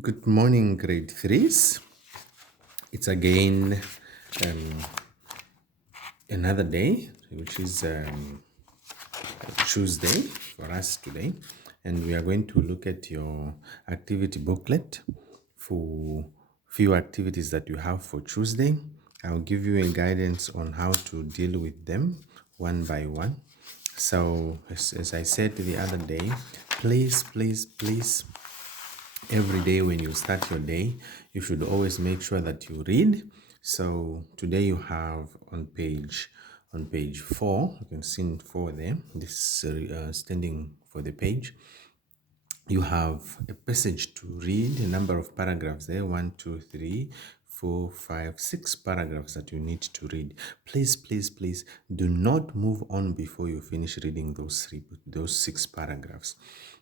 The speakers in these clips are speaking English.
Good morning, grade threes. It's again um, another day, which is Tuesday for us today, and we are going to look at your activity booklet for few activities that you have for Tuesday. I'll give you a guidance on how to deal with them one by one. So, as I said the other day, please, every day when you start your day, you should always make sure that you read. So today you have on page 4, you can see 4 there, this standing for the page. You have a passage to read, a number of paragraphs there, 1 2 3 4 5 6 paragraphs that you need to read. Please do not move on before you finish reading those 6 paragraphs.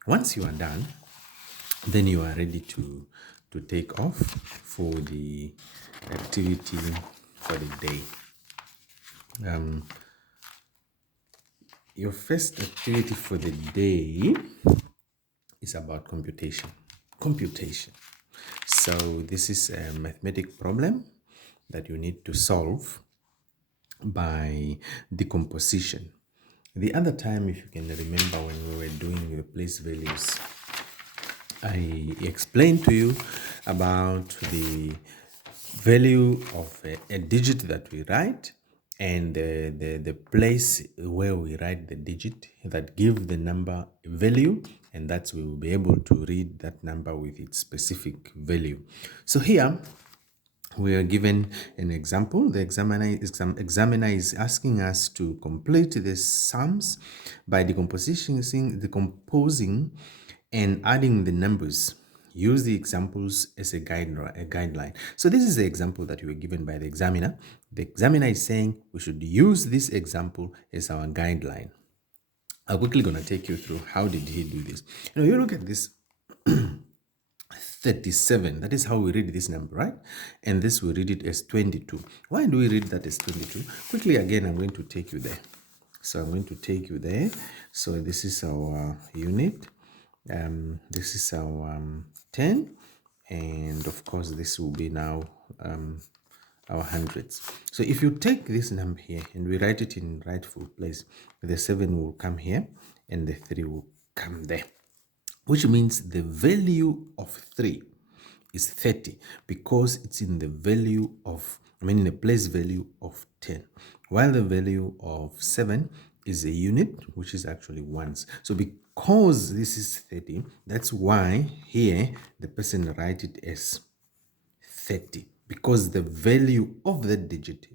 Once you are done, then you are ready to take off for the activity for the day. Your first activity for the day is about computation. So this is a mathematical problem that you need to solve by decomposition. The other time, if you can remember, when we were doing the place values, I explained to you about the value of a digit that we write and the place where we write the digit that give the number value, and that's we will be able to read that number with its specific value. So here we are given an example. The examiner is asking us to complete the sums by decomposing and adding the numbers. Use the examples as a guideline. So this is the example that you were given by the examiner. The examiner is saying we should use this example as our guideline. I'm quickly going to take you through how did he do this. You look at this 37. That is how we read this number, right? And this we read it as 22. Why do we read that as 22? Quickly again, I'm going to take you there. So I'm going to take you there. So this is our unit. This is our 10. And of course, this will be now our hundreds. So if you take this number here and we write it in rightful place, the 7 will come here and the 3 will come there, which means the value of 3 is 30 because it's in the in the place value of 10, while the value of 7 is a unit, which is actually ones. So because this is 30, that's why here the person write it as 30, because the value of the digit,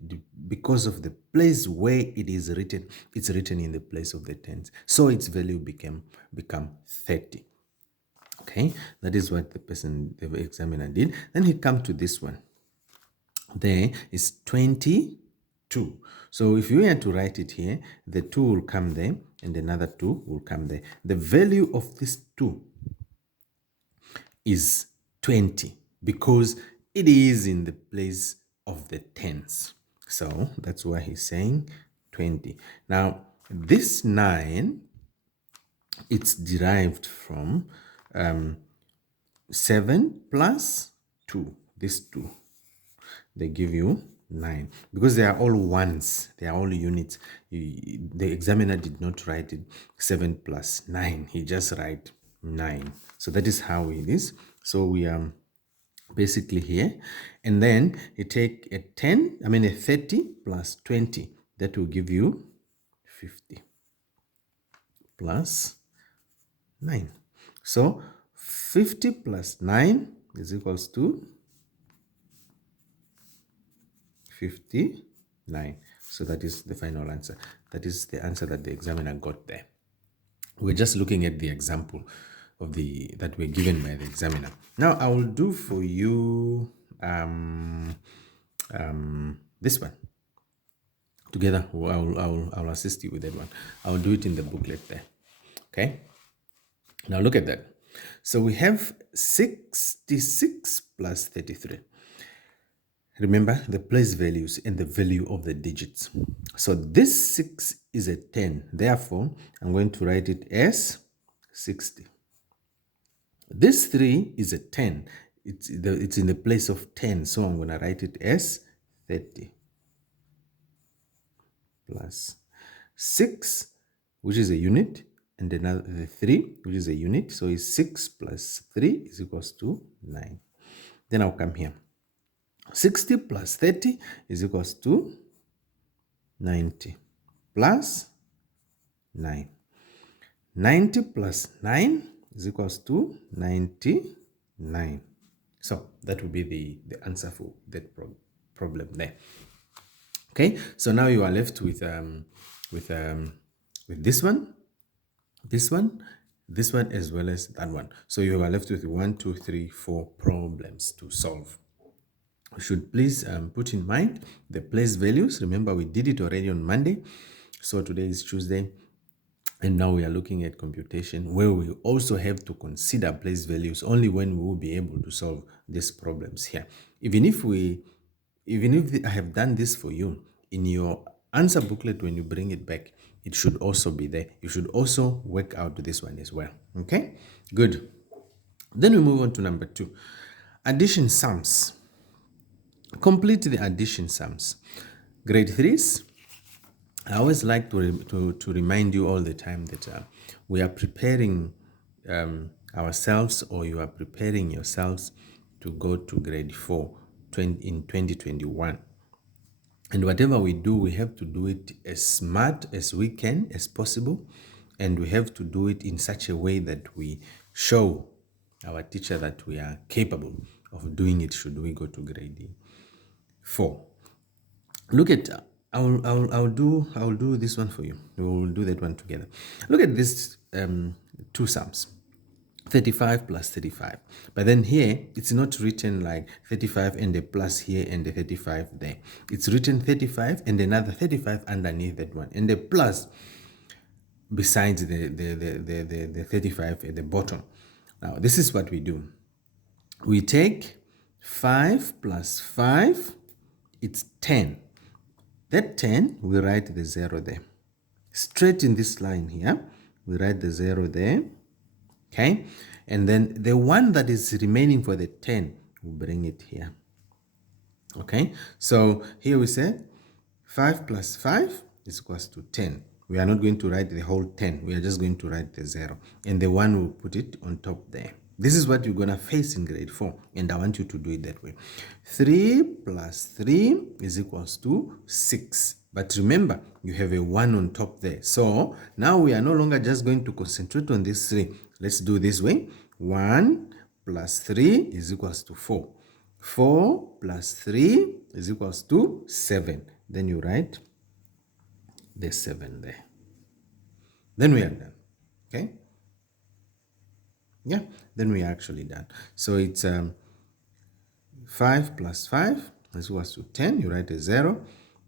because of the place where it is written, it's written in the place of the tens, so its value become 30. Okay, that is what the examiner did. Then he come to this one. There is 22. So if you were to write it here, the 2 will come there and another 2 will come there. The value of this 2 is 20 because it is in the place of the tens. So that's why he's saying 20. Now, this 9, it's derived from 7 plus 2. This 2. They give you 9. Because they are all ones. They are all units. The examiner did not write it 7 plus 9. He just write 9. So that is how it is. So we are basically here. And then you take a 30 plus 20. That will give you 50 plus 9. So 50 plus 9 is equals to 59. So that is the final answer. That is the answer that the examiner got there. We're just looking at the example of that we're given by the examiner. Now I will do for you this one. Together, I'll assist you with that one. I'll do it in the booklet there. Okay. Now look at that. So we have 66 plus 33. Remember the place values and the value of the digits. So this 6 is a 10. Therefore, I'm going to write it as 60. This 3 is a 10. it's in the place of 10. So I'm going to write it as 30 plus 6, which is a unit, and another the 3, which is a unit. So it's 6 plus 3 is equals to 9. Then I'll come here. 60 plus 30 is equals to 90 plus 9. 90 plus 9 is equals to 99. So that will be the answer for that problem there. Okay, so now you are left with this one, this one, this one, as well as that one. So you are left with 1, 2, 3, 4 problems to solve. You should please put in mind the place values. Remember, we did it already on Monday. So today is Tuesday. And now we are looking at computation, where we also have to consider place values only when we will be able to solve these problems here. Even if I have done this for you, in your answer booklet, when you bring it back, it should also be there. You should also work out this one as well. Okay, good. Then we move on to number 2, addition sums. Complete the addition sums. Grade 3s, I always like to remind you all the time that we are preparing ourselves, or you are preparing yourselves to go to grade 4 in 2021. And whatever we do, we have to do it as smart as we can, as possible. And we have to do it in such a way that we show our teacher that we are capable of doing it should we go to grade 4. Look at, I'll do this one for you. We will do that one together. Look at this 2 sums. 35 plus 35. But then here, it's not written like 35 and a plus here and a 35 there. It's written 35 and another 35 underneath that one, and a plus besides the 35 at the bottom. Now, this is what we do. We take 5 plus 5, it's 10. That 10, we write the 0 there. Straight in this line here, we write the 0 there. Okay, and then the one that is remaining for the 10, we'll bring it here. Okay, so here we say 5 plus 5 is equals to 10. We are not going to write the whole 10. We are just going to write the 0. And the 1, we'll put it on top there. This is what you're going to face in grade 4. And I want you to do it that way. 3 plus 3 is equals to 6. But remember, you have a 1 on top there. So now we are no longer just going to concentrate on this 3. Let's do this way. 1 plus 3 is equals to 4. 4 plus 3 is equals to 7. Then you write the 7 there. Then we are done. Okay? Yeah, then we are actually done. So it's 5 plus 5 is equals to 10. You write a 0.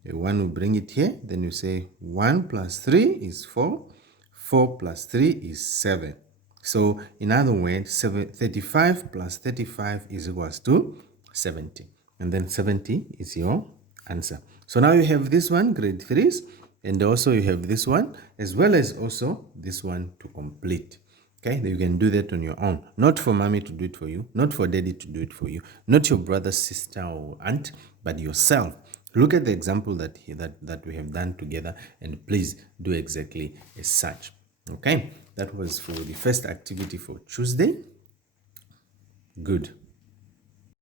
A 1 will bring it here. Then you say 1 plus 3 is 4. 4 plus 3 is 7. So in other words, 35 plus 35 is equals to 70. And then 70 is your answer. So now you have this one, grade 3s, and also you have this one, as well as also this one to complete. Okay, you can do that on your own. Not for mommy to do it for you, not for daddy to do it for you, not your brother, sister, or aunt, but yourself. Look at the example that we have done together, and please do exactly as such. Okay, that was for the first activity for Tuesday. Good.